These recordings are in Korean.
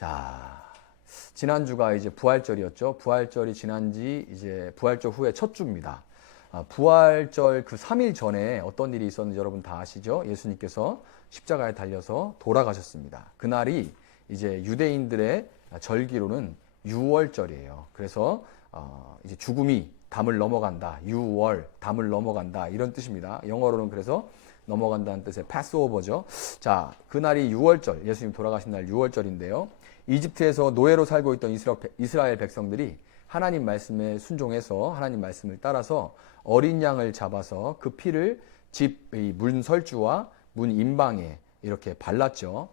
자, 지난주가 이제 부활절이었죠. 부활절이 지난 지 이제 부활절 후에 첫 주입니다. 부활절 그 3일 전에 어떤 일이 있었는지 여러분 다 아시죠? 예수님께서 십자가에 달려서 돌아가셨습니다. 그날이 이제 유대인들의 절기로는 유월절이에요. 그래서 이제 죽음이 담을 넘어간다. 유월, 담을 넘어간다. 이런 뜻입니다. 영어로는 그래서 넘어간다는 뜻의 패스오버죠. 자, 그날이 유월절, 예수님 돌아가신 날 유월절인데요. 이집트에서 노예로 살고 있던 이스라엘 백성들이 하나님 말씀에 순종해서 하나님 말씀을 따라서 어린 양을 잡아서 그 피를 집 문설주와 문 임방에 이렇게 발랐죠.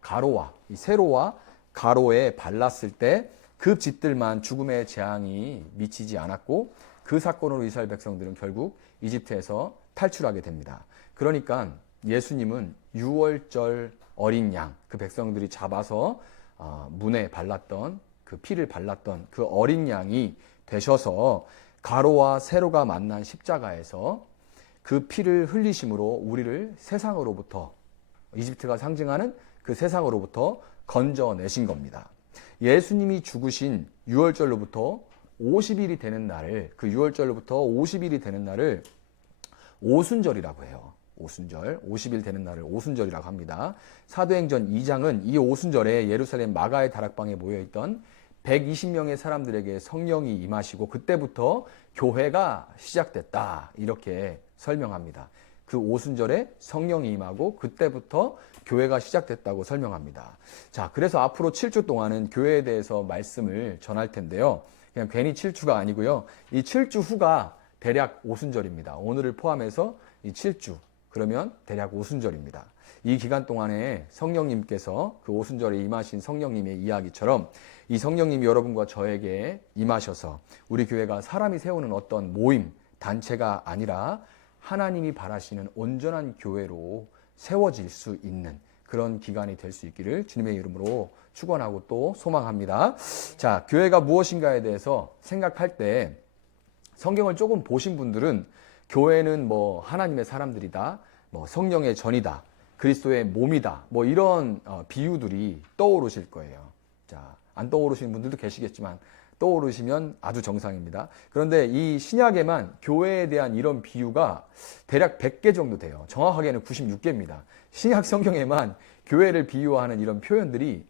가로와 이 세로와 가로에 발랐을 때 그 집들만 죽음의 재앙이 미치지 않았고 그 사건으로 이스라엘 백성들은 결국 이집트에서 탈출하게 됩니다. 그러니까 예수님은 유월절 어린 양, 그 백성들이 잡아서 문에 발랐던 그 피를 발랐던 그 어린 양이 되셔서 가로와 세로가 만난 십자가에서 그 피를 흘리심으로 우리를 세상으로부터, 이집트가 상징하는 그 세상으로부터 건져내신 겁니다. 예수님이 죽으신 유월절로부터 50일이 되는 날을, 그 유월절로부터 50일이 되는 날을 오순절이라고 해요. 오순절, 50일 되는 날을 오순절이라고 합니다. 사도행전 2장은 이 오순절에 예루살렘 마가의 다락방에 모여있던 120명의 사람들에게 성령이 임하시고 그때부터 교회가 시작됐다, 이렇게 설명합니다. 그 오순절에 성령이 임하고 그때부터 교회가 시작됐다고 설명합니다. 자, 그래서 앞으로 7주 동안은 교회에 대해서 말씀을 전할 텐데요. 그냥 괜히 7주가 아니고요. 이 7주 후가 대략 오순절입니다. 오늘을 포함해서 이 7주, 그러면 대략 오순절입니다. 이 기간 동안에 성령님께서 그 오순절에 임하신 성령님의 이야기처럼 이 성령님이 여러분과 저에게 임하셔서 우리 교회가 사람이 세우는 어떤 모임, 단체가 아니라 하나님이 바라시는 온전한 교회로 세워질 수 있는 그런 기간이 될 수 있기를 주님의 이름으로 축원하고 또 소망합니다. 자, 교회가 무엇인가에 대해서 생각할 때 성경을 조금 보신 분들은 교회는 뭐 하나님의 사람들이다, 뭐 성령의 전이다, 그리스도의 몸이다, 뭐 이런 비유들이 떠오르실 거예요. 자, 안 떠오르시는 분들도 계시겠지만 떠오르시면 아주 정상입니다. 그런데 이 신약에만 교회에 대한 이런 비유가 대략 100개 정도 돼요. 정확하게는 96개입니다. 신약 성경에만 교회를 비유하는 이런 표현들이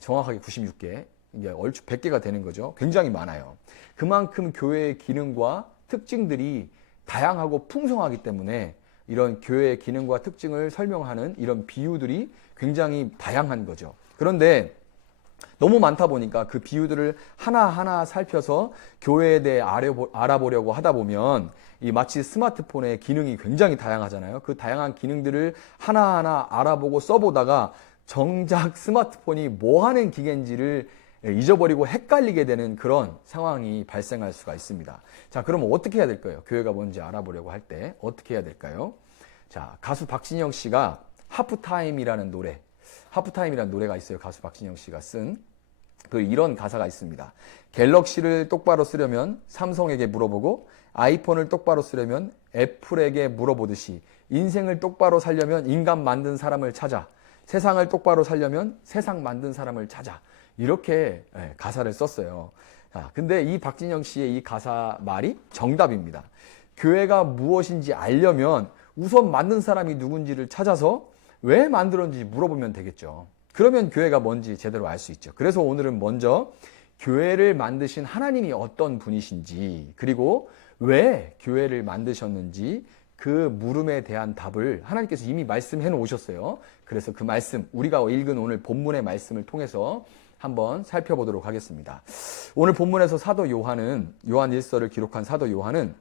정확하게 96개, 이게 얼추 100개가 되는 거죠. 굉장히 많아요. 그만큼 교회의 기능과 특징들이 다양하고 풍성하기 때문에 이런 교회의 기능과 특징을 설명하는 이런 비유들이 굉장히 다양한 거죠. 그런데 너무 많다 보니까 그 비유들을 하나하나 살펴서 교회에 대해 알아보려고 하다 보면 이 마치 스마트폰의 기능이 굉장히 다양하잖아요. 그 다양한 기능들을 하나하나 알아보고 써보다가 정작 스마트폰이 뭐 하는 기계인지를 잊어버리고 헷갈리게 되는 그런 상황이 발생할 수가 있습니다. 자, 그럼 어떻게 해야 될까요? 교회가 뭔지 알아보려고 할 때 어떻게 해야 될까요? 자, 가수 박진영 씨가 하프타임이라는 노래가 있어요. 가수 박진영 씨가 쓴 이런 가사가 있습니다. 갤럭시를 똑바로 쓰려면 삼성에게 물어보고 아이폰을 똑바로 쓰려면 애플에게 물어보듯이 인생을 똑바로 살려면 인간 만든 사람을 찾아, 세상을 똑바로 살려면 세상 만든 사람을 찾아, 이렇게 가사를 썼어요. 자, 근데 이 박진영 씨의 이 가사 말이 정답입니다. 교회가 무엇인지 알려면 우선 만든 사람이 누군지를 찾아서 왜 만들었는지 물어보면 되겠죠. 그러면 교회가 뭔지 제대로 알 수 있죠. 그래서 오늘은 먼저 교회를 만드신 하나님이 어떤 분이신지, 그리고 왜 교회를 만드셨는지 그 물음에 대한 답을 하나님께서 이미 말씀해 놓으셨어요. 그래서 그 말씀, 우리가 읽은 오늘 본문의 말씀을 통해서 한번 살펴보도록 하겠습니다. 오늘 본문에서 사도 요한 1서를 기록한 사도 요한은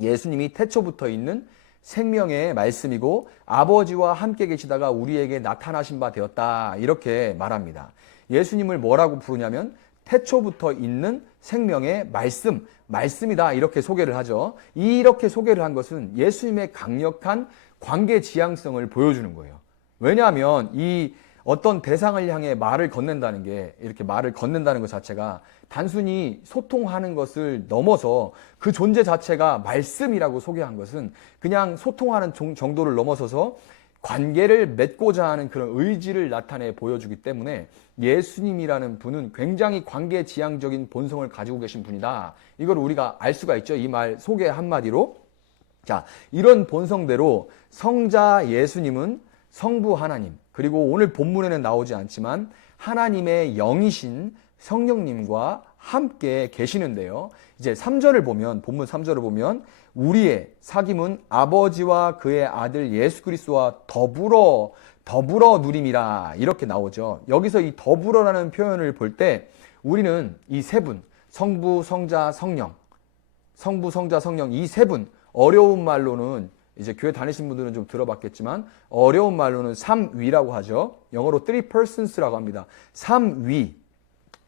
예수님이 태초부터 있는 생명의 말씀이고 아버지와 함께 계시다가 우리에게 나타나신 바 되었다, 이렇게 말합니다. 예수님을 뭐라고 부르냐면 태초부터 있는 생명의 말씀이다, 이렇게 소개를 하죠. 이렇게 소개를 한 것은 예수님의 강력한 관계 지향성을 보여주는 거예요. 왜냐하면 이 어떤 대상을 향해 말을 건넨다는 게, 이렇게 말을 건넨다는 것 자체가 단순히 소통하는 것을 넘어서 그 존재 자체가 말씀이라고 소개한 것은 그냥 소통하는 정도를 넘어서서 관계를 맺고자 하는 그런 의지를 나타내 보여주기 때문에 예수님이라는 분은 굉장히 관계지향적인 본성을 가지고 계신 분이다. 이걸 우리가 알 수가 있죠. 이 말 소개 한마디로. 자, 이런 본성대로 성자 예수님은 성부 하나님, 그리고 오늘 본문에는 나오지 않지만 하나님의 영이신 성령님과 함께 계시는데요. 이제 3절을 보면, 본문 3절을 보면 우리의 사귐은 아버지와 그의 아들 예수 그리스도와 더불어 누림이라 이렇게 나오죠. 여기서 이 더불어라는 표현을 볼 때 우리는 이 세 분, 성부, 성자, 성령, 이 세 분, 어려운 말로는 이제 교회 다니신 분들은 좀 들어봤겠지만 어려운 말로는 삼위라고 하죠. 영어로 three persons라고 합니다. 삼위.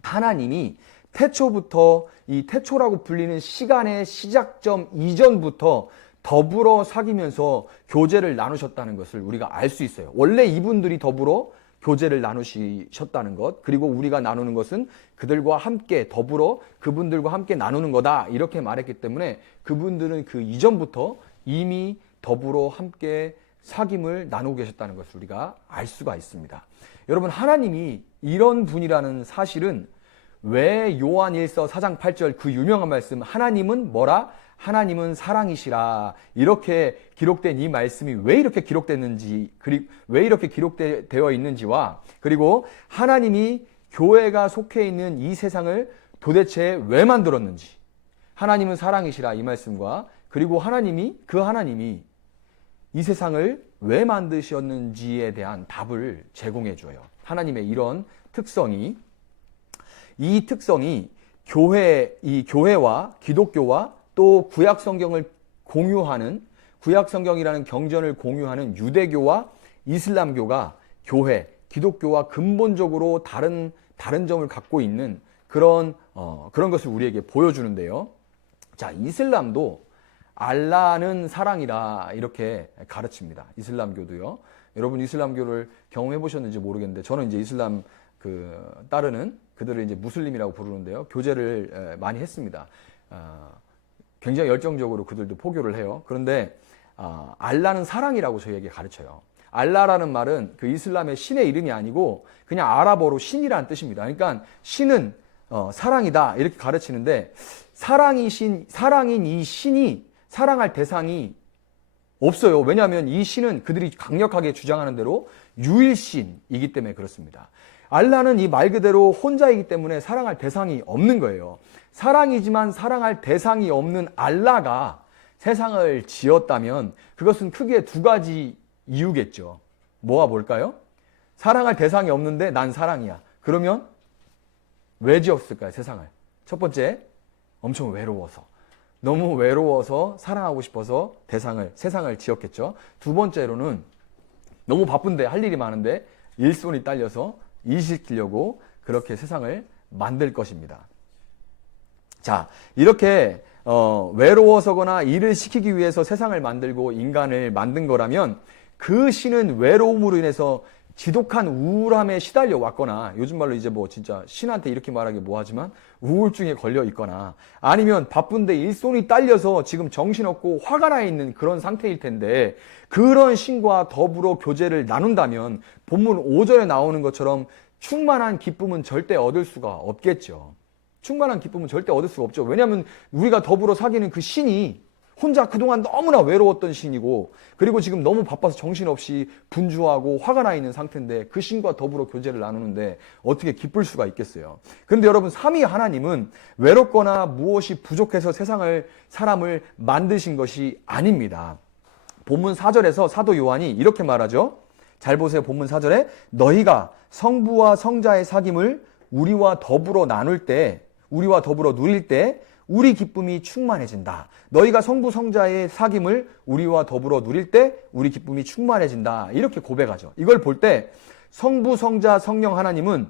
하나님이 태초부터, 이 태초라고 불리는 시간의 시작점 이전부터 더불어 사귀면서 교제를 나누셨다는 것을 우리가 알 수 있어요. 원래 이분들이 더불어 교제를 나누셨다는 것, 그리고 우리가 나누는 것은 그들과 함께 더불어 그분들과 함께 나누는 거다 이렇게 말했기 때문에 그분들은 그 이전부터 이미 더불어 함께 사귐을 나누고 계셨다는 것을 우리가 알 수가 있습니다. 여러분, 하나님이 이런 분이라는 사실은 왜 요한일서 4장 8절 그 유명한 말씀, 하나님은 뭐라? 하나님은 사랑이시라, 이렇게 기록된 이 말씀이 왜 이렇게 기록됐는지, 왜 이렇게 기록되어 있는지와, 그리고 하나님이 교회가 속해 있는 이 세상을 도대체 왜 만들었는지, 하나님은 사랑이시라 이 말씀과, 그리고 하나님이 이 세상을 왜 만드셨는지에 대한 답을 제공해 줘요. 하나님의 이런 특성이, 이 특성이 이 교회와 기독교와 또 구약 성경을 공유하는, 구약 성경이라는 경전을 공유하는 유대교와 이슬람교가 교회, 기독교와 근본적으로 다른 점을 갖고 있는 그런 것을 우리에게 보여주는데요. 자, 이슬람도 알라는 사랑이라 이렇게 가르칩니다. 이슬람교도요. 여러분 이슬람교를 경험해 보셨는지 모르겠는데 저는 이제 이슬람 따르는 그들을 이제 무슬림이라고 부르는데요. 교제를 많이 했습니다. 굉장히 열정적으로 그들도 포교를 해요. 그런데 알라는 사랑이라고 저희에게 가르쳐요. 알라라는 말은 그 이슬람의 신의 이름이 아니고 그냥 아랍어로 신이라는 뜻입니다. 그러니까 신은 사랑이다 이렇게 가르치는데 사랑인 이 신이 사랑할 대상이 없어요. 왜냐하면 이 신은 그들이 강력하게 주장하는 대로 유일신이기 때문에 그렇습니다. 알라는 이 말 그대로 혼자이기 때문에 사랑할 대상이 없는 거예요. 사랑이지만 사랑할 대상이 없는 알라가 세상을 지었다면 그것은 크게 두 가지 이유겠죠. 뭐와 뭘까요? 사랑할 대상이 없는데 난 사랑이야. 그러면 왜 지었을까요, 세상을? 첫 번째, 엄청 외로워서. 너무 외로워서 사랑하고 싶어서 세상을 지었겠죠. 두 번째로는 너무 바쁜데 할 일이 많은데 일손이 딸려서 일 시키려고 그렇게 세상을 만들 것입니다. 자, 이렇게 외로워서거나 일을 시키기 위해서 세상을 만들고 인간을 만든 거라면 그 신은 외로움으로 인해서 지독한 우울함에 시달려 왔거나, 요즘 말로 이제 뭐 진짜 신한테 이렇게 말하기 뭐하지만 우울증에 걸려 있거나, 아니면 바쁜데 일손이 딸려서 지금 정신없고 화가 나 있는 그런 상태일 텐데, 그런 신과 더불어 교제를 나눈다면 본문 5절에 나오는 것처럼 충만한 기쁨은 절대 얻을 수가 없겠죠. 충만한 기쁨은 절대 얻을 수가 없죠. 왜냐하면 우리가 더불어 사귀는 그 신이 혼자 그동안 너무나 외로웠던 신이고, 그리고 지금 너무 바빠서 정신없이 분주하고 화가 나 있는 상태인데 그 신과 더불어 교제를 나누는데 어떻게 기쁠 수가 있겠어요. 그런데 여러분, 삼위 하나님은 외롭거나 무엇이 부족해서 사람을 만드신 것이 아닙니다. 본문 4절에서 사도 요한이 이렇게 말하죠. 잘 보세요. 본문 4절에 너희가 성부와 성자의 사귐을 우리와 더불어 누릴 때 우리 기쁨이 충만해진다. 너희가 성부 성자의 사귐을 우리와 더불어 누릴 때 우리 기쁨이 충만해진다. 이렇게 고백하죠. 이걸 볼 때 성부 성자 성령 하나님은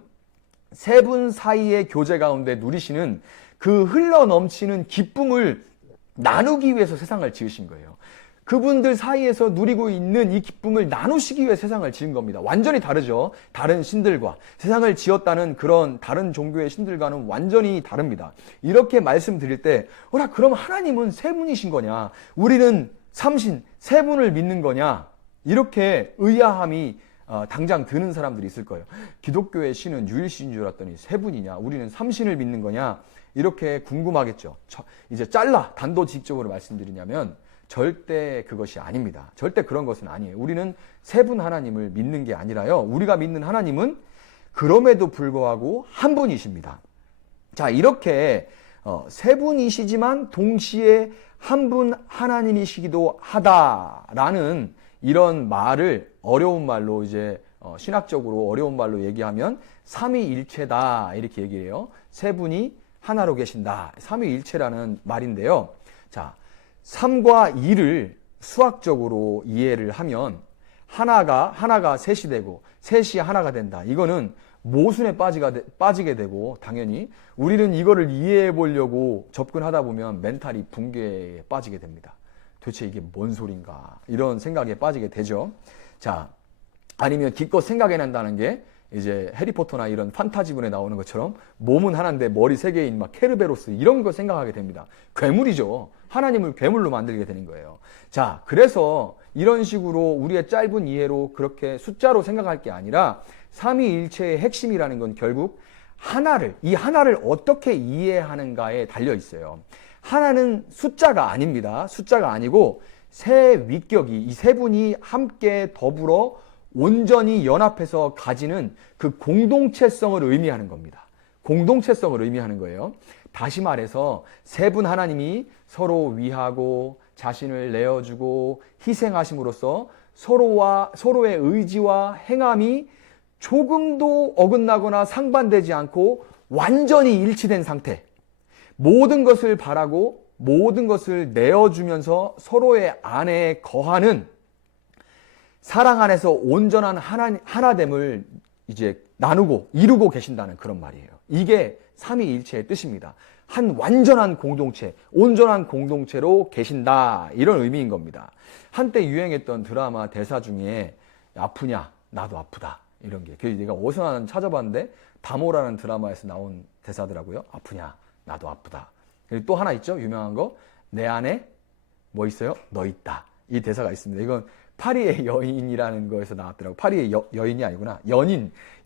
세 분 사이의 교제 가운데 누리시는 그 흘러넘치는 기쁨을 나누기 위해서 세상을 지으신 거예요. 그분들 사이에서 누리고 있는 이 기쁨을 나누시기 위해 세상을 지은 겁니다. 완전히 다르죠. 다른 신들과, 세상을 지었다는 그런 다른 종교의 신들과는 완전히 다릅니다. 이렇게 말씀드릴 때 그럼 하나님은 세 분이신 거냐, 우리는 삼신 세 분을 믿는 거냐, 이렇게 의아함이 당장 드는 사람들이 있을 거예요. 기독교의 신은 유일신인 줄 알았더니 세 분이냐? 우리는 삼신을 믿는 거냐? 이렇게 궁금하겠죠. 이제 단도직입적으로 말씀드리냐면 절대 그것이 아닙니다. 절대 그런 것은 아니에요. 우리는 세 분 하나님을 믿는 게 아니라요. 우리가 믿는 하나님은 그럼에도 불구하고 한 분이십니다. 자, 이렇게 세 분이시지만 동시에 한 분 하나님이시기도 하다라는 이런 말을 어려운 말로 이제 신학적으로 어려운 말로 얘기하면 삼위일체다 이렇게 얘기해요. 세 분이 하나로 계신다. 삼위일체라는 말인데요. 자, 3과 2를 수학적으로 이해를 하면 하나가 셋이 되고 셋이 하나가 된다. 이거는 모순에 빠지게 되고 당연히 우리는 이거를 이해해 보려고 접근하다 보면 멘탈이 붕괴에 빠지게 됩니다. 도대체 이게 뭔 소린가 이런 생각에 빠지게 되죠. 자, 아니면 기껏 생각해낸다는 게 이제 해리포터나 이런 판타지문에 나오는 것처럼 몸은 하나인데 머리 세 개인 막 케르베로스 이런 거 생각하게 됩니다. 괴물이죠. 하나님을 괴물로 만들게 되는 거예요. 자, 그래서 이런 식으로 우리의 짧은 이해로 그렇게 숫자로 생각할 게 아니라 삼위일체의 핵심이라는 건 결국 이 하나를 어떻게 이해하는가에 달려 있어요. 하나는 숫자가 아닙니다. 숫자가 아니고 세 위격이 이 세 분이 함께 더불어 온전히 연합해서 가지는 그 공동체성을 의미하는 겁니다. 공동체성을 의미하는 거예요. 다시 말해서 세 분 하나님이 서로 위하고 자신을 내어주고 희생하심으로써 서로의 의지와 행함이 조금도 어긋나거나 상반되지 않고 완전히 일치된 상태. 모든 것을 바라고 모든 것을 내어주면서 서로의 안에 거하는 사랑 안에서 온전한 하나됨을 이제 나누고 이루고 계신다는 그런 말이에요. 이게 삼위일체의 뜻입니다. 한 완전한 공동체, 온전한 공동체로 계신다. 이런 의미인 겁니다. 한때 유행했던 드라마 대사 중에 아프냐? 나도 아프다. 이런 게. 그래서 내가 어디서 나는 찾아봤는데 다모라는 드라마에서 나온 대사더라고요. 아프냐? 나도 아프다. 그리고 또 하나 있죠. 유명한 거. 내 안에 뭐 있어요? 너 있다. 이 대사가 있습니다. 이건 파리의 여인이라는 거에서 나왔더라고요. 파리의 여인이 아니구나.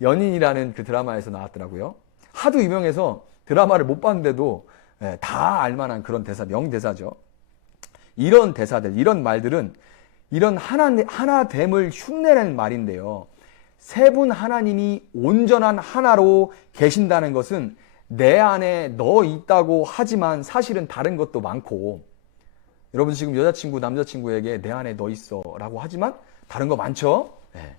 연인이라는 그 드라마에서 나왔더라고요. 하도 유명해서 드라마를 못 봤는데도 다 알만한 그런 대사, 명대사죠. 이런 대사들, 이런 말들은 이런 하나됨을 흉내낸 말인데요. 세 분 하나님이 온전한 하나로 계신다는 것은 내 안에 너 있다고 하지만 사실은 다른 것도 많고, 여러분 지금 여자친구, 남자친구에게 내 안에 너 있어 라고 하지만 다른 거 많죠? 네.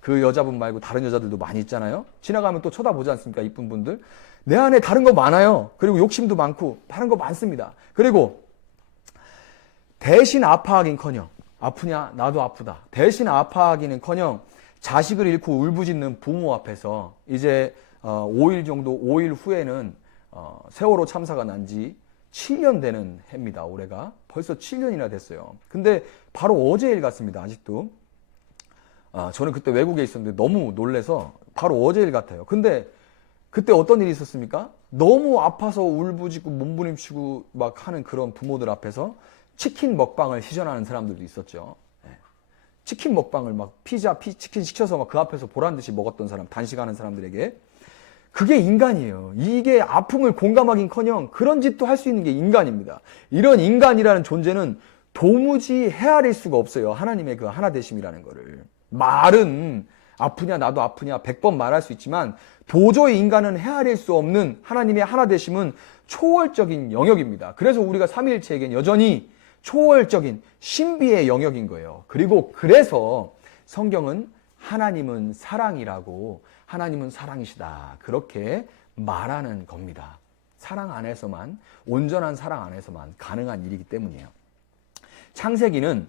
그 여자분 말고 다른 여자들도 많이 있잖아요. 지나가면 또 쳐다보지 않습니까? 이쁜 분들. 내 안에 다른 거 많아요. 그리고 욕심도 많고 다른 거 많습니다. 그리고 대신 아파하긴커녕 아프냐? 나도 아프다. 대신 아파하기는커녕 자식을 잃고 울부짖는 부모 앞에서 이제 5일 후에는 세월호 참사가 난 지 7년 되는 해입니다. 올해가 벌써 7년이나 됐어요. 근데 바로 어제 일 같습니다. 아직도. 저는 그때 외국에 있었는데 너무 놀래서 바로 어제 일 같아요. 근데 그때 어떤 일이 있었습니까? 너무 아파서 울부짖고 몸부림치고 막 하는 그런 부모들 앞에서 치킨 먹방을 시전하는 사람들도 있었죠. 치킨 먹방을 막 치킨 시켜서 막 그 앞에서 보란 듯이 먹었던 사람, 단식하는 사람들에게. 그게 인간이에요. 이게 아픔을 공감하긴커녕 그런 짓도 할 수 있는 게 인간입니다. 이런 인간이라는 존재는 도무지 헤아릴 수가 없어요. 하나님의 그 하나되심이라는 거를. 말은 아프냐 나도 아프냐 100번 말할 수 있지만 도저히 인간은 헤아릴 수 없는 하나님의 하나되심은 초월적인 영역입니다. 그래서 우리가 삼위일체에겐 여전히 초월적인 신비의 영역인 거예요. 그리고 그래서 성경은 하나님은 사랑이라고, 하나님은 사랑이시다, 그렇게 말하는 겁니다. 사랑 안에서만, 온전한 사랑 안에서만 가능한 일이기 때문이에요. 창세기는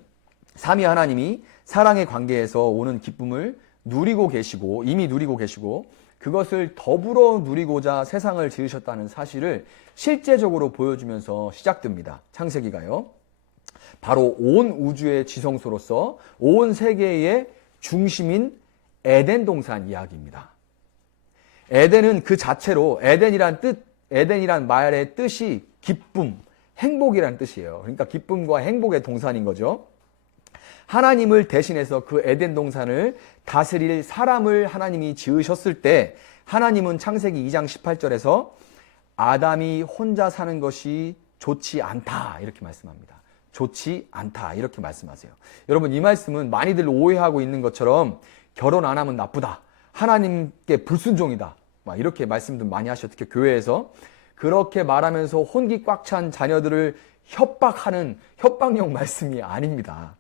삼위 하나님이 사랑의 관계에서 오는 기쁨을 누리고 계시고, 이미 누리고 계시고, 그것을 더불어 누리고자 세상을 지으셨다는 사실을 실제적으로 보여주면서 시작됩니다. 창세기가요. 바로 온 우주의 지성소로서 온 세계의 중심인 에덴 동산 이야기입니다. 에덴은 그 자체로 에덴이란 말의 뜻이 기쁨, 행복이라는 뜻이에요. 그러니까 기쁨과 행복의 동산인 거죠. 하나님을 대신해서 그 에덴 동산을 다스릴 사람을 하나님이 지으셨을 때 하나님은 창세기 2장 18절에서 아담이 혼자 사는 것이 좋지 않다 이렇게 말씀합니다. 좋지 않다 이렇게 말씀하세요. 여러분, 이 말씀은 많이들 오해하고 있는 것처럼 결혼 안 하면 나쁘다, 하나님께 불순종이다 막 이렇게 말씀들 많이 하셔. 특히 교회에서 그렇게 말하면서 혼기 꽉 찬 자녀들을 협박하는 협박용 말씀이 아닙니다.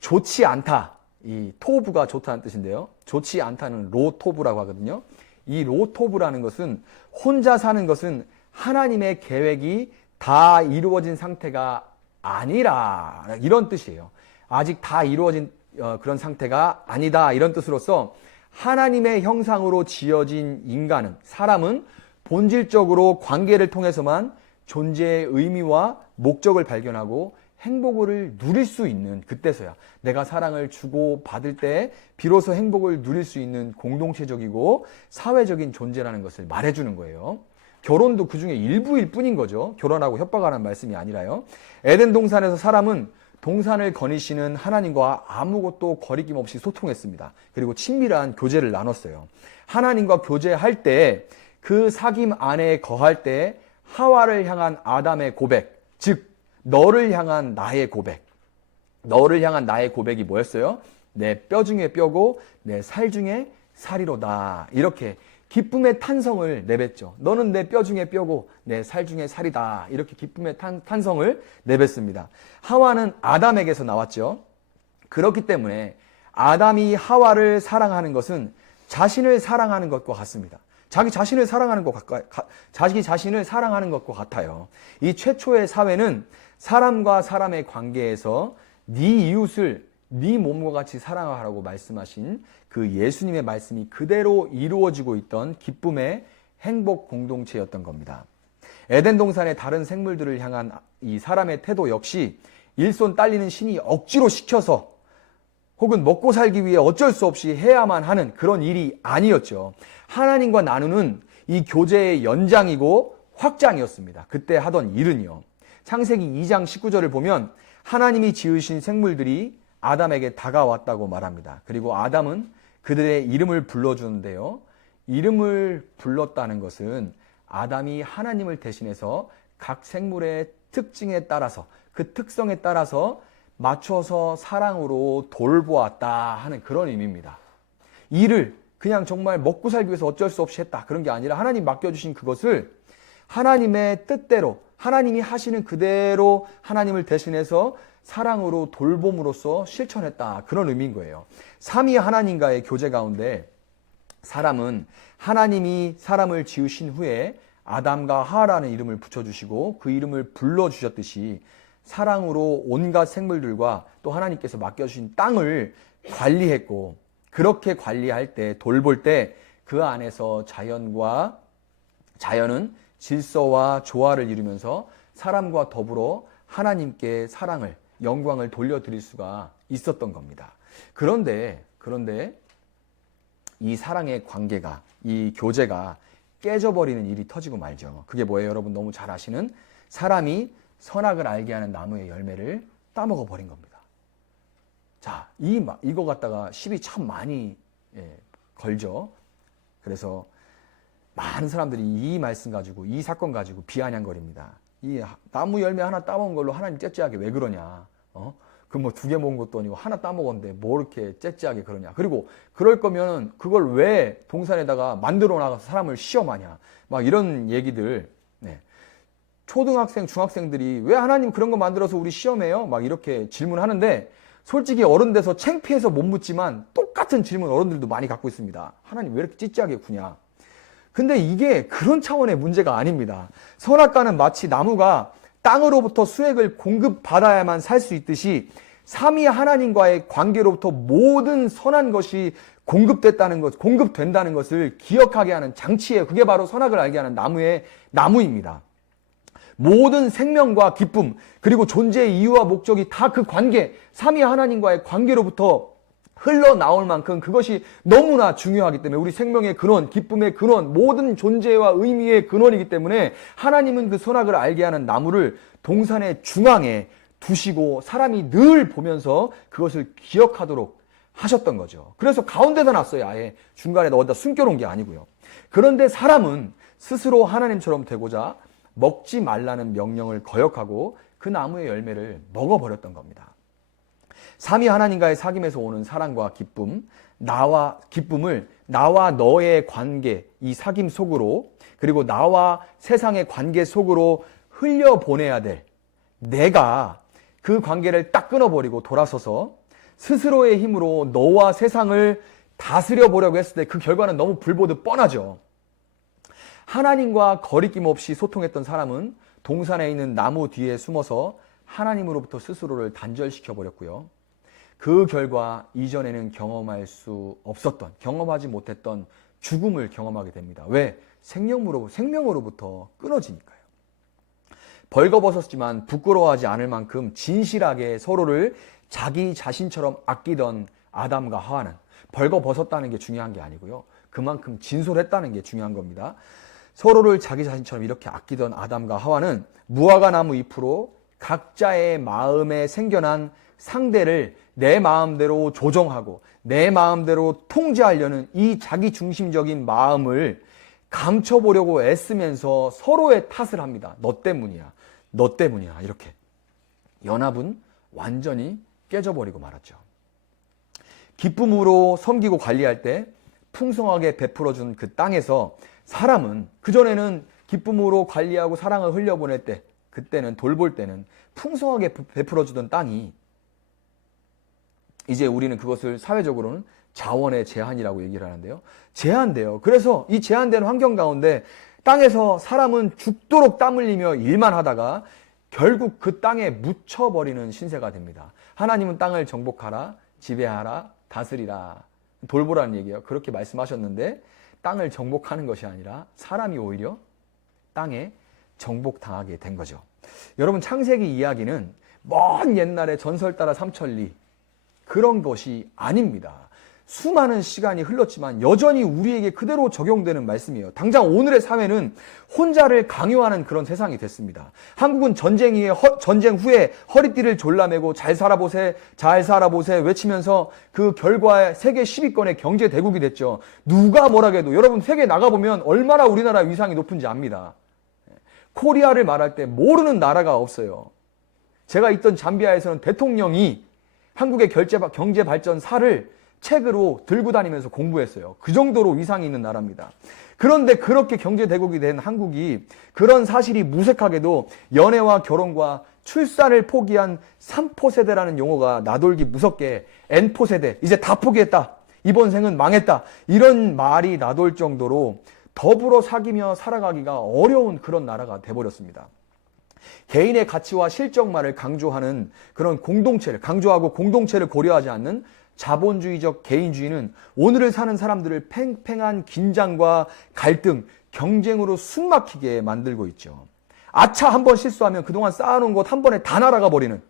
좋지 않다, 이 토부가 좋다는 뜻인데요, 좋지 않다는 로토부라고 하거든요. 이 로토부라는 것은 혼자 사는 것은 하나님의 계획이 다 이루어진 상태가 아니라 이런 뜻이에요. 아직 다 이루어진 그런 상태가 아니다 이런 뜻으로서 하나님의 형상으로 지어진 인간은, 사람은 본질적으로 관계를 통해서만 존재의 의미와 목적을 발견하고 행복을 누릴 수 있는, 그때서야 내가 사랑을 주고 받을 때 비로소 행복을 누릴 수 있는 공동체적이고 사회적인 존재라는 것을 말해주는 거예요. 결혼도 그 중에 일부일 뿐인 거죠. 결혼하고 협박하는 말씀이 아니라요. 에덴 동산에서 사람은 동산을 거니시는 하나님과 아무것도 거리낌 없이 소통했습니다. 그리고 친밀한 교제를 나눴어요. 하나님과 교제할 때, 그 사귐 안에 거할 때 하와를 향한 아담의 고백, 즉 너를 향한 나의 고백, 너를 향한 나의 고백이 뭐였어요? 내 뼈 중에 뼈고 내 살 중에 살이로다. 이렇게 기쁨의 탄성을 내뱉죠. 너는 내 뼈 중에 뼈고 내 살 중에 살이다. 이렇게 기쁨의 탄성을 내뱉습니다. 하와는 아담에게서 나왔죠. 그렇기 때문에 아담이 하와를 사랑하는 것은 자신을 사랑하는 것과 같습니다. 자기 자신을 사랑하는 것과 같아요. 이 최초의 사회는 사람과 사람의 관계에서 네 이웃을 네 몸과 같이 사랑하라고 말씀하신 그 예수님의 말씀이 그대로 이루어지고 있던 기쁨의 행복 공동체였던 겁니다. 에덴 동산의 다른 생물들을 향한 이 사람의 태도 역시 일손 딸리는 신이 억지로 시켜서 혹은 먹고 살기 위해 어쩔 수 없이 해야만 하는 그런 일이 아니었죠. 하나님과 나누는 이 교제의 연장이고 확장이었습니다. 그때 하던 일은요. 창세기 2장 19절을 보면 하나님이 지으신 생물들이 아담에게 다가왔다고 말합니다. 그리고 아담은 그들의 이름을 불러주는데요. 이름을 불렀다는 것은 아담이 하나님을 대신해서 각 생물의 특징에 따라서, 그 특성에 따라서 맞춰서 사랑으로 돌보았다 하는 그런 의미입니다. 일을 그냥 정말 먹고 살기 위해서 어쩔 수 없이 했다, 그런 게 아니라 하나님 맡겨주신 그것을 하나님의 뜻대로, 하나님이 하시는 그대로 하나님을 대신해서 사랑으로 돌봄으로써 실천했다, 그런 의미인 거예요. 삼위 하나님과의 교제 가운데 사람은 하나님이 사람을 지으신 후에 아담과 하와라는 이름을 붙여주시고 그 이름을 불러주셨듯이 사랑으로 온갖 생물들과 또 하나님께서 맡겨주신 땅을 관리했고, 그렇게 관리할 때, 돌볼 때 그 안에서 자연은 질서와 조화를 이루면서 사람과 더불어 하나님께 사랑을, 영광을 돌려드릴 수가 있었던 겁니다. 그런데 이 사랑의 관계가, 이 교제가 깨져버리는 일이 터지고 말죠. 그게 뭐예요? 여러분 너무 잘 아시는, 사람이 선악을 알게 하는 나무의 열매를 따먹어 버린 겁니다. 자, 이거 갖다가 시비 참 많이 걸죠. 그래서 많은 사람들이 이 말씀 가지고, 이 사건 가지고 비아냥거립니다. 이 나무 열매 하나 따먹은 걸로 하나님 째째하게 왜 그러냐? 그 뭐 2개 먹은 것도 아니고 하나 따먹었는데 뭐 이렇게 째째하게 그러냐? 그리고 그럴 거면 그걸 왜 동산에다가 만들어 나가서 사람을 시험하냐? 막 이런 얘기들. 초등학생, 중학생들이 왜 하나님 그런 거 만들어서 우리 시험해요? 막 이렇게 질문하는데, 솔직히 어른 돼서 창피해서 못 묻지만 똑같은 질문 어른들도 많이 갖고 있습니다. 하나님 왜 이렇게 찌찌하게 구냐? 근데 이게 그런 차원의 문제가 아닙니다. 선악과는 마치 나무가 땅으로부터 수액을 공급받아야만 살 수 있듯이 삼위 하나님과의 관계로부터 모든 선한 것이 공급된다는 것을 기억하게 하는 장치예요. 그게 바로 선악을 알게 하는 나무입니다. 모든 생명과 기쁨, 그리고 존재의 이유와 목적이 다 그 관계, 삼위 하나님과의 관계로부터 흘러나올 만큼 그것이 너무나 중요하기 때문에, 우리 생명의 근원, 기쁨의 근원, 모든 존재와 의미의 근원이기 때문에 하나님은 그 선악을 알게 하는 나무를 동산의 중앙에 두시고 사람이 늘 보면서 그것을 기억하도록 하셨던 거죠. 그래서 가운데다 놨어요. 아예 중간에 넣어다 숨겨놓은 게 아니고요. 그런데 사람은 스스로 하나님처럼 되고자 먹지 말라는 명령을 거역하고 그 나무의 열매를 먹어버렸던 겁니다. 삼위 하나님과의 사귐에서 오는 사랑과 기쁨을 나와 너의 관계, 이 사귐 속으로, 그리고 나와 세상의 관계 속으로 흘려보내야 될 내가 그 관계를 딱 끊어버리고 돌아서서 스스로의 힘으로 너와 세상을 다스려 보려고 했을 때 그 결과는 너무 불보듯 뻔하죠. 하나님과 거리낌 없이 소통했던 사람은 동산에 있는 나무 뒤에 숨어서 하나님으로부터 스스로를 단절시켜 버렸고요. 그 결과 이전에는 경험하지 못했던 죽음을 경험하게 됩니다. 왜? 생명으로부터 끊어지니까요. 벌거벗었지만 부끄러워하지 않을 만큼 진실하게 서로를 자기 자신처럼 아끼던 아담과 하와는 벌거벗었다는 게 중요한 게 아니고요. 그만큼 진솔했다는 게 중요한 겁니다. 서로를 자기 자신처럼 이렇게 아끼던 아담과 하와는 무화과 나무 잎으로 각자의 마음에 생겨난 상대를 내 마음대로 조정하고 내 마음대로 통제하려는 이 자기 중심적인 마음을 감춰보려고 애쓰면서 서로의 탓을 합니다. 너 때문이야. 이렇게. 연합은 완전히 깨져버리고 말았죠. 기쁨으로 섬기고 관리할 때 풍성하게 베풀어준 그 땅에서 사람은 그전에는 기쁨으로 관리하고 사랑을 흘려보낼 때, 그때는 돌볼 때는 풍성하게 베풀어주던 땅이 이제 우리는 그것을 사회적으로는 자원의 제한이라고 얘기를 하는데요. 제한돼요. 그래서 이 제한된 환경 가운데 땅에서 사람은 죽도록 땀 흘리며 일만 하다가 결국 그 땅에 묻혀버리는 신세가 됩니다. 하나님은 땅을 정복하라, 지배하라, 다스리라, 돌보라는 얘기예요. 그렇게 말씀하셨는데 땅을 정복하는 것이 아니라 사람이 오히려 땅에 정복당하게 된 거죠. 여러분, 창세기 이야기는 먼 옛날에 전설 따라 삼천리 그런 것이 아닙니다. 수많은 시간이 흘렀지만 여전히 우리에게 그대로 적용되는 말씀이에요. 당장 오늘의 사회는 혼자를 강요하는 그런 세상이 됐습니다. 한국은 전쟁 후에 허리띠를 졸라매고 잘 살아보세 외치면서 그 결과에 세계 10위권의 경제 대국이 됐죠. 누가 뭐라 해도 여러분 세계 나가보면 얼마나 우리나라 위상이 높은지 압니다. 코리아를 말할 때 모르는 나라가 없어요. 제가 있던 잠비아에서는 대통령이 한국의 경제 발전사를 책으로 들고 다니면서 공부했어요. 그 정도로 위상이 있는 나라입니다. 그런데 그렇게 경제대국이 된 한국이 그런 사실이 무색하게도 연애와 결혼과 출산을 포기한 3포 세대라는 용어가 나돌기 무섭게 N포 세대, 이제 다 포기했다. 이번 생은 망했다. 이런 말이 나돌 정도로 더불어 사귀며 살아가기가 어려운 그런 나라가 돼버렸습니다. 개인의 가치와 실적만을 강조하는 그런 강조하고 공동체를 고려하지 않는 자본주의적 개인주의는 오늘을 사는 사람들을 팽팽한 긴장과 갈등, 경쟁으로 숨막히게 만들고 있죠. 아차 한번 실수하면 그동안 쌓아놓은 것 한 번에 다 날아가 버리는,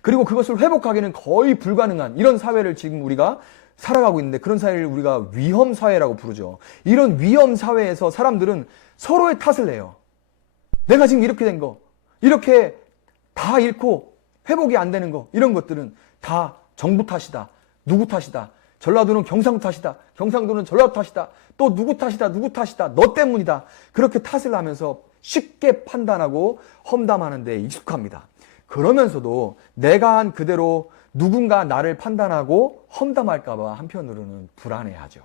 그리고 그것을 회복하기는 거의 불가능한 이런 사회를 지금 우리가 살아가고 있는데, 그런 사회를 우리가 위험사회라고 부르죠. 이런 위험사회에서 사람들은 서로의 탓을 내요. 내가 지금 이렇게 된 거, 이렇게 다 잃고 회복이 안 되는 거, 이런 것들은 다 정부 탓이다. 누구 탓이다. 전라도는 경상도 탓이다. 경상도는 전라도 탓이다. 또 누구 탓이다. 너 때문이다. 그렇게 탓을 하면서 쉽게 판단하고 험담하는 데 익숙합니다. 그러면서도 내가 한 그대로 누군가 나를 판단하고 험담할까 봐 한편으로는 불안해하죠.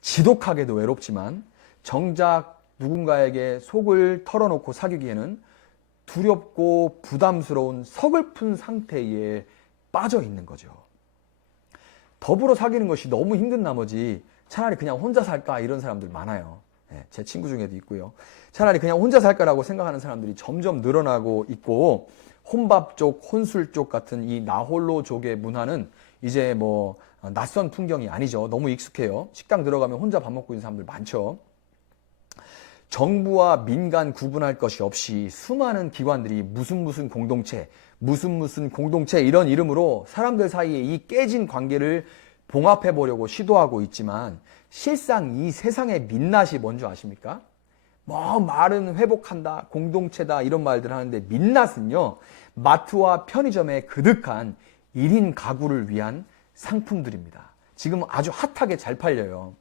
지독하게도 외롭지만 정작 누군가에게 속을 털어놓고 사귀기에는 두렵고 부담스러운 서글픈 상태에 빠져 있는 거죠. 더불어 사귀는 것이 너무 힘든 나머지 차라리 그냥 혼자 살까 이런 사람들 많아요. 제 친구 중에도 있고요. 차라리 그냥 혼자 살까라고 생각하는 사람들이 점점 늘어나고 있고, 혼밥 쪽, 혼술 쪽 같은 이 나홀로족의 문화는 이제 뭐 낯선 풍경이 아니죠. 너무 익숙해요. 식당 들어가면 혼자 밥 먹고 있는 사람들 많죠. 정부와 민간 구분할 것이 없이 수많은 기관들이 무슨 공동체 이런 이름으로 사람들 사이에 이 깨진 관계를 봉합해 보려고 시도하고 있지만, 실상 이 세상의 민낯이 뭔지 아십니까? 뭐 말은 회복한다, 공동체다 이런 말들 하는데 민낯은요 마트와 편의점에 그득한 1인 가구를 위한 상품들입니다. 지금 아주 핫하게 잘 팔려요.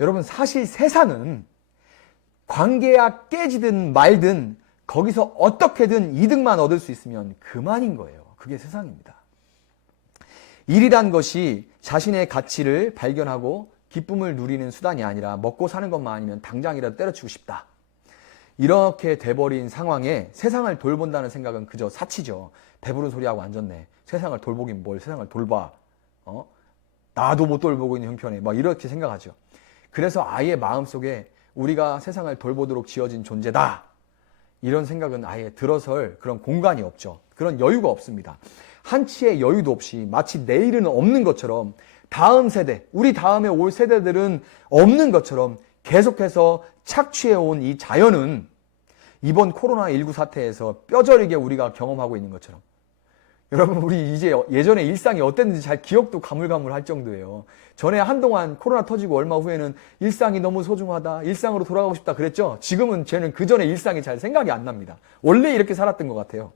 여러분 사실 세상은 관계가 깨지든 말든 거기서 어떻게든 이득만 얻을 수 있으면 그만인 거예요. 그게 세상입니다. 일이란 것이 자신의 가치를 발견하고 기쁨을 누리는 수단이 아니라 먹고 사는 것만 아니면 당장이라도 때려치고 싶다. 이렇게 돼버린 상황에 세상을 돌본다는 생각은 그저 사치죠. 배부른 소리하고 앉았네. 세상을 돌보긴 뭘 세상을 돌봐. 나도 못 돌보고 있는 형편에 막 이렇게 생각하죠. 그래서 아예 마음속에 우리가 세상을 돌보도록 지어진 존재다. 이런 생각은 아예 들어설 그런 공간이 없죠. 그런 여유가 없습니다. 한치의 여유도 없이 마치 내일은 없는 것처럼 다음 세대, 우리 다음에 올 세대들은 없는 것처럼 계속해서 착취해온 이 자연은 이번 코로나19 사태에서 뼈저리게 우리가 경험하고 있는 것처럼 여러분 우리 이제 예전에 일상이 어땠는지 잘 기억도 가물가물할 정도예요. 전에 한동안 코로나 터지고 얼마 후에는 일상이 너무 소중하다, 일상으로 돌아가고 싶다 그랬죠. 지금은 저는 그 전에 일상이 잘 생각이 안 납니다. 원래 이렇게 살았던 것 같아요.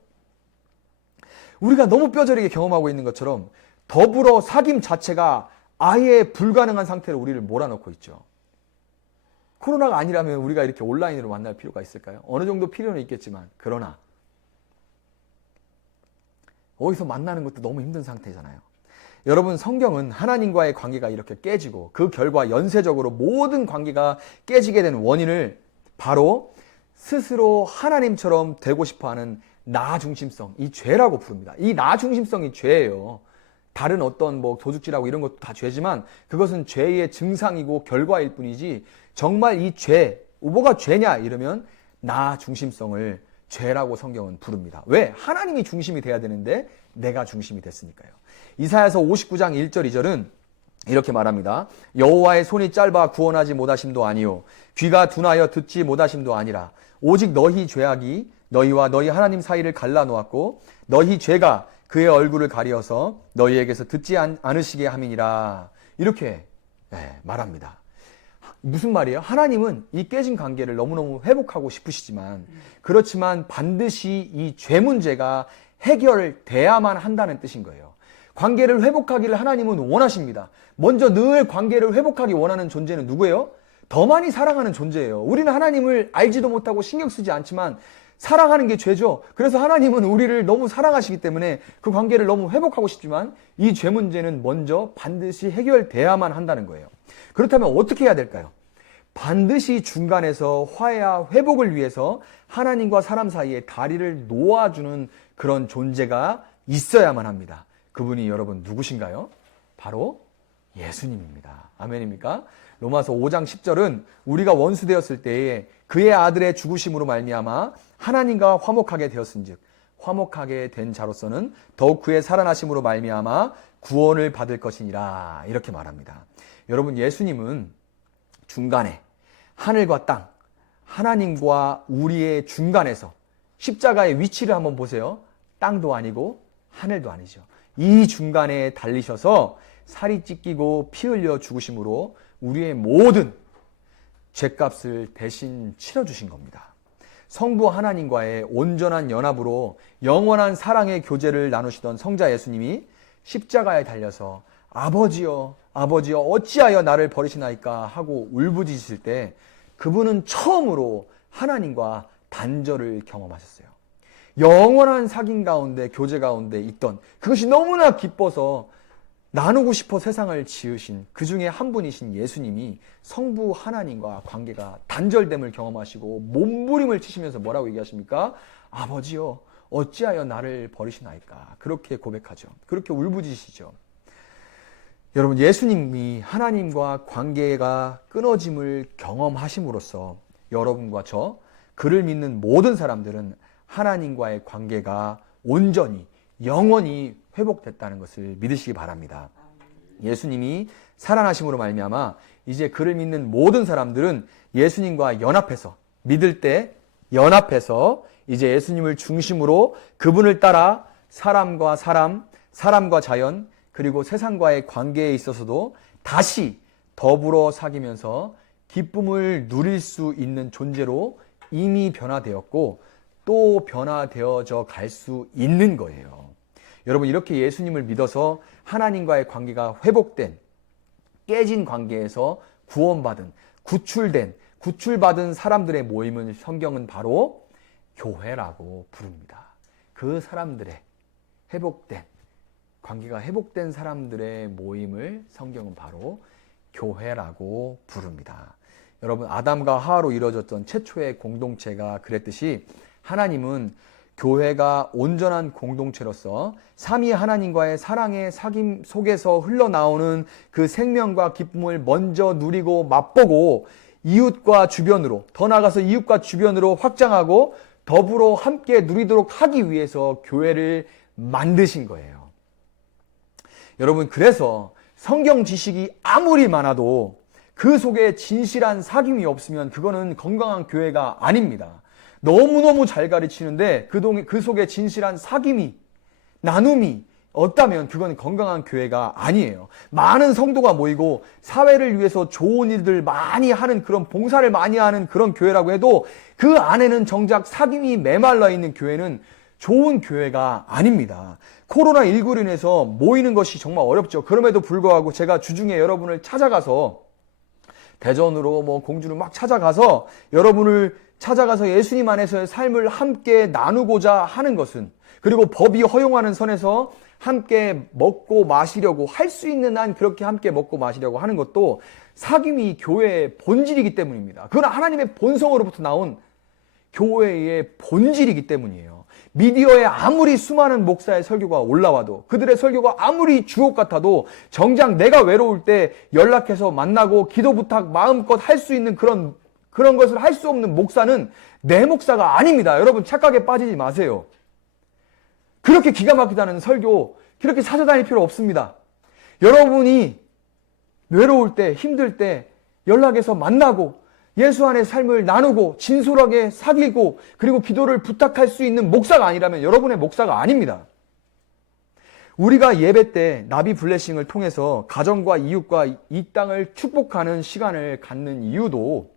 우리가 너무 뼈저리게 경험하고 있는 것처럼 더불어 사귐 자체가 아예 불가능한 상태로 우리를 몰아넣고 있죠. 코로나가 아니라면 우리가 이렇게 온라인으로 만날 필요가 있을까요? 어느 정도 필요는 있겠지만 그러나 어디서 만나는 것도 너무 힘든 상태잖아요. 여러분 성경은 하나님과의 관계가 이렇게 깨지고 그 결과 연쇄적으로 모든 관계가 깨지게 된 원인을 바로 스스로 하나님처럼 되고 싶어하는 나 중심성, 이 죄라고 부릅니다. 이 나 중심성이 죄예요. 다른 어떤 뭐 도둑질하고 이런 것도 다 죄지만 그것은 죄의 증상이고 결과일 뿐이지 정말 이 죄, 뭐가 죄냐 이러면 나 중심성을 죄라고 성경은 부릅니다. 왜? 하나님이 중심이 돼야 되는데 내가 중심이 됐으니까요. 이사야서 59장 1절 2절은 이렇게 말합니다. 여호와의 손이 짧아 구원하지 못하심도 아니요 귀가 둔하여 듣지 못하심도 아니라 오직 너희 죄악이 너희와 너희 하나님 사이를 갈라놓았고 너희 죄가 그의 얼굴을 가리어서 너희에게서 듣지 않으시게 함이니라. 이렇게 말합니다. 무슨 말이에요? 하나님은 이 깨진 관계를 너무너무 회복하고 싶으시지만 그렇지만 반드시 이 죄 문제가 해결돼야만 한다는 뜻인 거예요. 관계를 회복하기를 하나님은 원하십니다. 먼저 늘 관계를 회복하기 원하는 존재는 누구예요? 더 많이 사랑하는 존재예요. 우리는 하나님을 알지도 못하고 신경 쓰지 않지만 사랑하는 게 죄죠. 그래서 하나님은 우리를 너무 사랑하시기 때문에 그 관계를 너무 회복하고 싶지만 이 죄 문제는 먼저 반드시 해결돼야만 한다는 거예요. 그렇다면 어떻게 해야 될까요? 반드시 중간에서 화해와 회복을 위해서 하나님과 사람 사이에 다리를 놓아주는 그런 존재가 있어야만 합니다. 그분이 여러분 누구신가요? 바로 예수님입니다. 아멘입니까? 로마서 5장 10절은 우리가 원수 되었을 때에 그의 아들의 죽으심으로 말미암아 하나님과 화목하게 되었은즉 화목하게 된 자로서는 더욱 그의 살아나심으로 말미암아 구원을 받을 것이니라. 이렇게 말합니다. 여러분 예수님은 중간에 하늘과 땅, 하나님과 우리의 중간에서 십자가의 위치를 한번 보세요. 땅도 아니고 하늘도 아니죠. 이 중간에 달리셔서 살이 찢기고 피 흘려 죽으심으로 우리의 모든 죄값을 대신 치러주신 겁니다. 성부 하나님과의 온전한 연합으로 영원한 사랑의 교제를 나누시던 성자 예수님이 십자가에 달려서 아버지여 아버지여 어찌하여 나를 버리시나이까 하고 울부짖으실 때 그분은 처음으로 하나님과 단절을 경험하셨어요. 영원한 사귐 가운데 교제 가운데 있던 그것이 너무나 기뻐서 나누고 싶어 세상을 지으신 그 중에 한 분이신 예수님이 성부 하나님과 관계가 단절됨을 경험하시고 몸부림을 치시면서 뭐라고 얘기하십니까? 아버지여 어찌하여 나를 버리시나이까. 그렇게 고백하죠. 그렇게 울부짖으시죠. 여러분 예수님이 하나님과 관계가 끊어짐을 경험하심으로써 여러분과 저 그를 믿는 모든 사람들은 하나님과의 관계가 온전히 영원히 회복됐다는 것을 믿으시기 바랍니다. 예수님이 살아나심으로 말미암아 이제 그를 믿는 모든 사람들은 예수님과 연합해서 믿을 때 연합해서 이제 예수님을 중심으로 그분을 따라 사람과 사람, 사람과 자연 그리고 세상과의 관계에 있어서도 다시 더불어 사귀면서 기쁨을 누릴 수 있는 존재로 이미 변화되었고 또 변화되어져 갈 수 있는 거예요. 여러분, 이렇게 예수님을 믿어서 하나님과의 관계가 회복된, 깨진 관계에서 구원받은, 구출받은 사람들의 모임을 성경은 바로 교회라고 부릅니다. 그 사람들의 회복된, 관계가 회복된 사람들의 모임을 성경은 바로 교회라고 부릅니다. 여러분, 아담과 하와로 이루어졌던 최초의 공동체가 그랬듯이 하나님은 교회가 온전한 공동체로서 삼위 하나님과의 사랑의 사귐 속에서 흘러나오는 그 생명과 기쁨을 먼저 누리고 맛보고 이웃과 주변으로, 더 나아가서 이웃과 주변으로 확장하고 더불어 함께 누리도록 하기 위해서 교회를 만드신 거예요. 여러분, 그래서 성경 지식이 아무리 많아도 그 속에 진실한 사귐이 없으면 그거는 건강한 교회가 아닙니다. 너무너무 잘 가르치는데 그 속에 진실한 사귐이, 나눔이 없다면 그건 건강한 교회가 아니에요. 많은 성도가 모이고 사회를 위해서 좋은 일들 많이 하는, 그런 봉사를 많이 하는 그런 교회라고 해도 그 안에는 정작 사귐이 메말라 있는 교회는 좋은 교회가 아닙니다. 코로나19로 인해서 모이는 것이 정말 어렵죠. 그럼에도 불구하고 제가 주중에 여러분을 찾아가서, 대전으로 공주를 막 찾아가서 여러분을 찾아가서 예수님 안에서의 삶을 함께 나누고자 하는 것은, 그리고 법이 허용하는 선에서 함께 먹고 마시려고 할 수 있는 한 그렇게 함께 먹고 마시려고 하는 것도 사귐이 교회의 본질이기 때문입니다. 그건 하나님의 본성으로부터 나온 교회의 본질이기 때문이에요. 미디어에 아무리 수많은 목사의 설교가 올라와도, 그들의 설교가 아무리 주옥 같아도 정작 내가 외로울 때 연락해서 만나고 기도 부탁 마음껏 할 수 있는 그런 것을 할 수 없는 목사는 내 목사가 아닙니다. 여러분, 착각에 빠지지 마세요. 그렇게 기가 막히다는 설교 그렇게 찾아다닐 필요 없습니다. 여러분이 외로울 때, 힘들 때 연락해서 만나고 예수 안의 삶을 나누고 진솔하게 사귀고 그리고 기도를 부탁할 수 있는 목사가 아니라면 여러분의 목사가 아닙니다. 우리가 예배 때 나비 블레싱을 통해서 가정과 이웃과 이 땅을 축복하는 시간을 갖는 이유도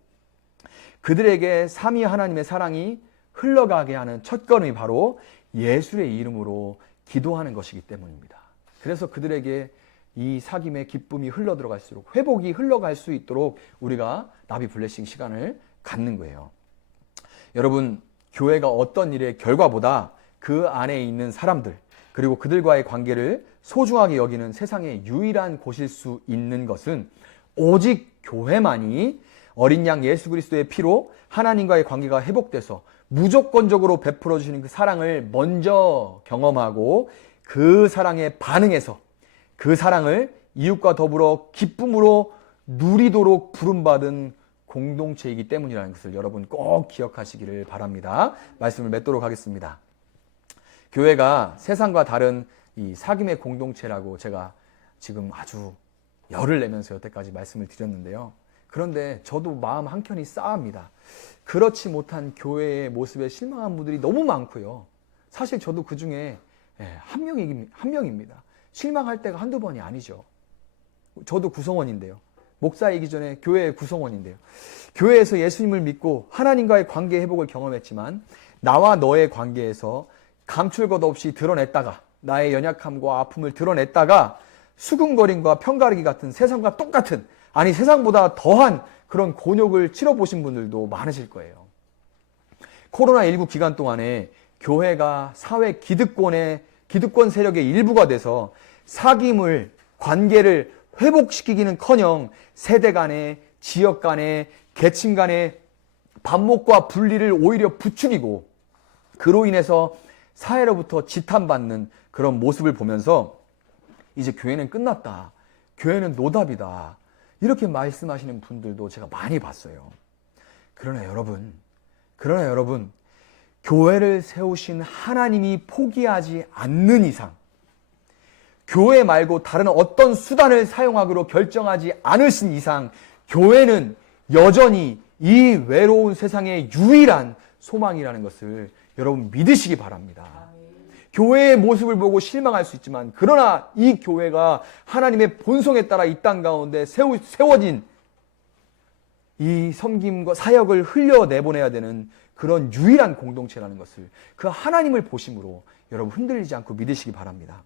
그들에게 삼위 하나님의 사랑이 흘러가게 하는 첫걸음이 바로 예수의 이름으로 기도하는 것이기 때문입니다. 그래서 그들에게 이 사귐의 기쁨이 흘러들어갈수록, 회복이 흘러갈 수 있도록 우리가 나비 블레싱 시간을 갖는 거예요. 여러분, 교회가 어떤 일의 결과보다 그 안에 있는 사람들, 그리고 그들과의 관계를 소중하게 여기는 세상의 유일한 곳일 수 있는 것은 오직 교회만이 어린 양 예수 그리스도의 피로 하나님과의 관계가 회복돼서 무조건적으로 베풀어 주시는 그 사랑을 먼저 경험하고 그 사랑에 반응해서 그 사랑을 이웃과 더불어 기쁨으로 누리도록 부름받은 공동체이기 때문이라는 것을 여러분 꼭 기억하시기를 바랍니다. 말씀을 맺도록 하겠습니다. 교회가 세상과 다른 이 사귐의 공동체라고 제가 지금 아주 열을 내면서 여태까지 말씀을 드렸는데요. 그런데 저도 마음 한켠이 싸합니다. 그렇지 못한 교회의 모습에 실망한 분들이 너무 많고요. 사실 저도 그 중에 한 명입니다. 실망할 때가 한두 번이 아니죠. 저도 구성원인데요. 목사이기 전에 교회의 구성원인데요. 교회에서 예수님을 믿고 하나님과의 관계 회복을 경험했지만 나와 너의 관계에서 감출 것 없이 드러냈다가, 나의 연약함과 아픔을 드러냈다가 수군거림과 편가르기 같은 세상과 똑같은, 아니 세상보다 더한 그런 곤욕을 치러보신 분들도 많으실 거예요. 코로나19 기간 동안에 교회가 사회 기득권 세력의 일부가 돼서 사귐을, 관계를 회복시키기는커녕 세대 간의, 지역 간의, 계층 간의 반목과 분리를 오히려 부추기고 그로 인해서 사회로부터 지탄받는 그런 모습을 보면서 이제 교회는 끝났다, 교회는 노답이다, 이렇게 말씀하시는 분들도 제가 많이 봤어요. 그러나 여러분, 교회를 세우신 하나님이 포기하지 않는 이상, 교회 말고 다른 어떤 수단을 사용하기로 결정하지 않으신 이상, 교회는 여전히 이 외로운 세상의 유일한 소망이라는 것을 여러분 믿으시기 바랍니다. 교회의 모습을 보고 실망할 수 있지만, 그러나 이 교회가 하나님의 본성에 따라 이 땅 가운데 세워진 이 섬김과 사역을 흘려내보내야 되는 그런 유일한 공동체라는 것을, 그 하나님을 보심으로 여러분 흔들리지 않고 믿으시기 바랍니다.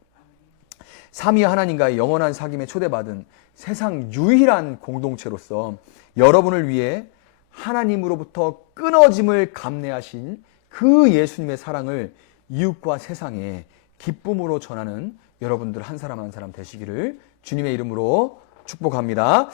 삼위 하나님과의 영원한 사귐에 초대받은 세상 유일한 공동체로서 여러분을 위해 하나님으로부터 끊어짐을 감내하신 그 예수님의 사랑을 이웃과 세상에 기쁨으로 전하는 여러분들 한 사람 한 사람 되시기를 주님의 이름으로 축복합니다.